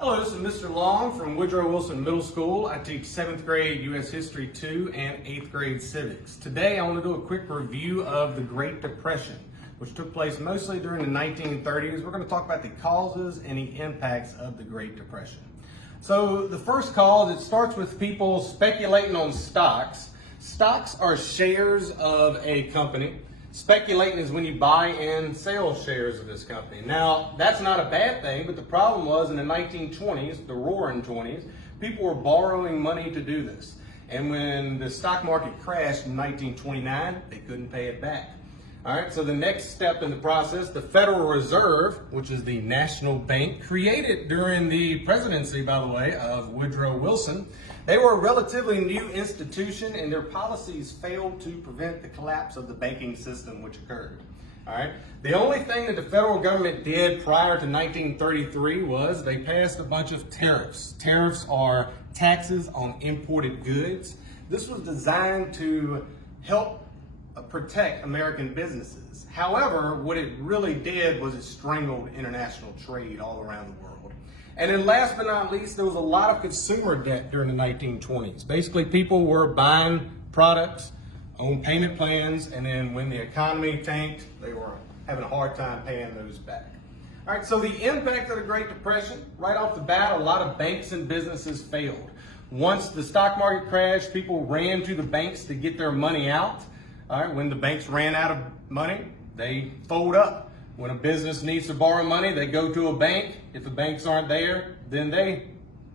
Hello, this is Mr. Long from Woodrow Wilson Middle School. I teach 7th grade U.S. History 2 and 8th grade Civics. Today I want to do a quick review of the Great Depression, which took place mostly during the 1930s. We're going to talk about the causes and the impacts of the Great Depression. So the first cause, it starts with people speculating on stocks. Stocks are shares of a company. Speculating is when you buy and sell shares of this company. Now, that's not a bad thing, but the problem was in the 1920s, the roaring 20s, people were borrowing money to do this. And when the stock market crashed in 1929, they couldn't pay it back. All right, so the next step in the process, the Federal Reserve, which is the national bank, created during the presidency, by the way, of Woodrow Wilson. They were a relatively new institution, and their policies failed to prevent the collapse of the banking system which occurred. All right. The only thing that the federal government did prior to 1933 was they passed a bunch of tariffs. Tariffs are taxes on imported goods. This was designed to help protect American businesses. However, what it really did was it strangled international trade all around the world. And then last but not least, there was a lot of consumer debt during the 1920s. Basically, people were buying products on payment plans, and then when the economy tanked, they were having a hard time paying those back. All right, so the impact of the Great Depression, right off the bat, a lot of banks and businesses failed. Once the stock market crashed, people ran to the banks to get their money out. All right, when the banks ran out of money, they fold up. When a business needs to borrow money, they go to a bank. If the banks aren't there, then they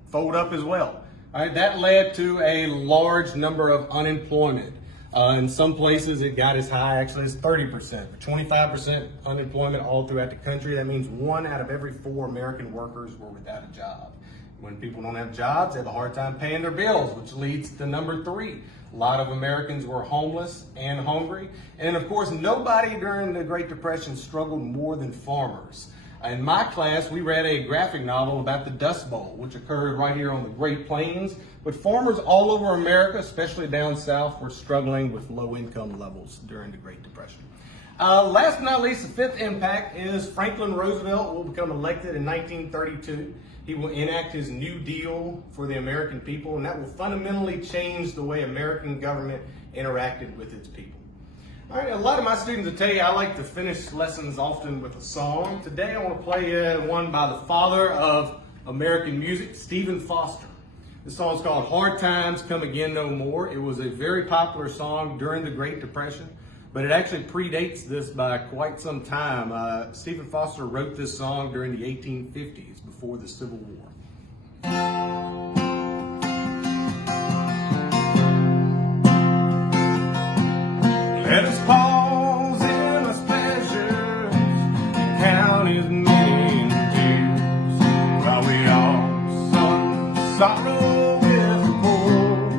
fold up as well. All right, that led to a large number of unemployment. In some places, it got as high actually as 30%, 25% unemployment all throughout the country. That means 1 out of every 4 American workers were without a job. When people don't have jobs, they have a hard time paying their bills, which leads to number 3. A lot of Americans were homeless and hungry. And of course, nobody during the Great Depression struggled more than farmers. In my class, we read a graphic novel about the Dust Bowl, which occurred right here on the Great Plains. But farmers all over America, especially down south, were struggling with low income levels during the Great Depression. Last but not least, the 5th impact is Franklin Roosevelt will become elected in 1932. He will enact his New Deal for the American people, and that will fundamentally change the way American government interacted with its people. All right, a lot of my students will tell you I like to finish lessons often with a song. Today I want to play one by the father of American music, Stephen Foster. This song is called Hard Times Come Again No More. It was a very popular song during the Great Depression, but it actually predates this by quite some time. Stephen Foster wrote this song during the 1850s, before the Civil War. Let us pause in his pleasures and count his many tears, while we all sung sorrow with the poor.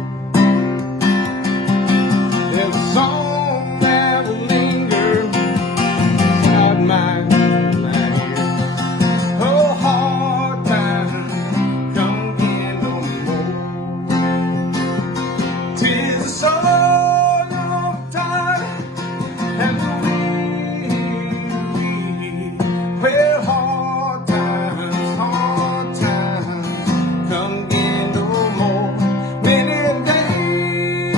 There's a song that will linger inside my ear. Oh, hard times come again no more. 'Tis a song of time and weary. Well, hard times come again no more. Many days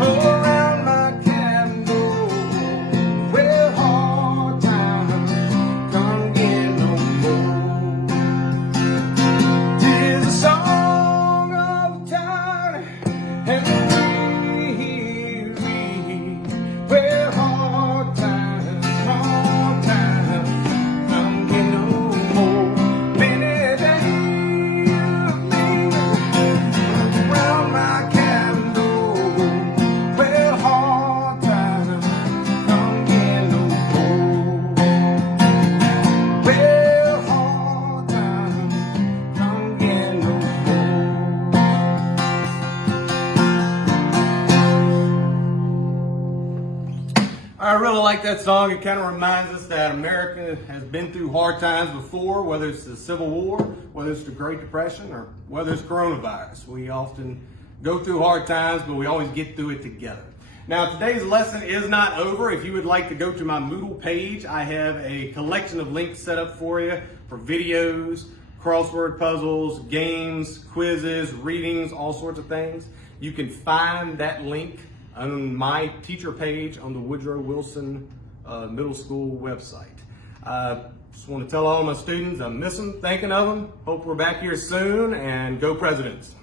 around my cabin door. Well, hard times come again no more. 'Tis a song of time and weary. Well, hard times come again no more. Many days around my cabin door. Well, hard times come again no more. Well, hard times come again no more. I really like that song. It kind of reminds us that America has been through hard times before, whether it's the Civil War, whether it's the Great Depression, or whether it's coronavirus. We often go through hard times, but we always get through it together. Now, today's lesson is not over. If you would like to go to my Moodle page, I have a collection of links set up for you for videos, crossword puzzles, games, quizzes, readings, all sorts of things. You can find that link on my teacher page on the Woodrow Wilson Middle School website. Just want to tell all my students I miss them, thinking of them. Hope we're back here soon, and go Presidents.